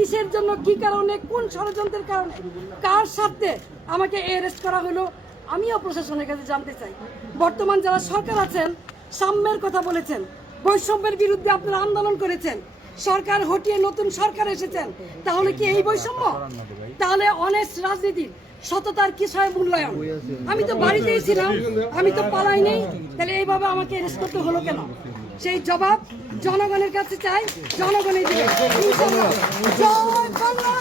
কিসের জন্য, কি কারণে, কোন ষড়যন্ত্রের কারণে, কার স্বার্থে আমাকে অ্যারেস্ট করা হলো, আমিও প্রশাসনের কাছে জানতে চাই। বর্তমান যারা সরকার আছেন, সাম্যের কথা বলেছেন, বৈষম্যের বিরুদ্ধে আপনারা আন্দোলন করেছেন, সরকার হটিয়ে নতুন সরকার এসেছেন, তাহলে কি এই বৈষম্য? তাহলে অনেস্ট রাজনীতির সততার কিসের মূল্যায়ন? আমি তো বাড়িতেই ছিলাম, আমি তো পালাই নেই, তাহলে এইভাবে আমাকে অ্যারেস্ট করতে হলো কেন? সেই জবাব জনগণের কাছে চাই, জনগণই দিবে ইনশাআল্লাহ। জয় বাংলা।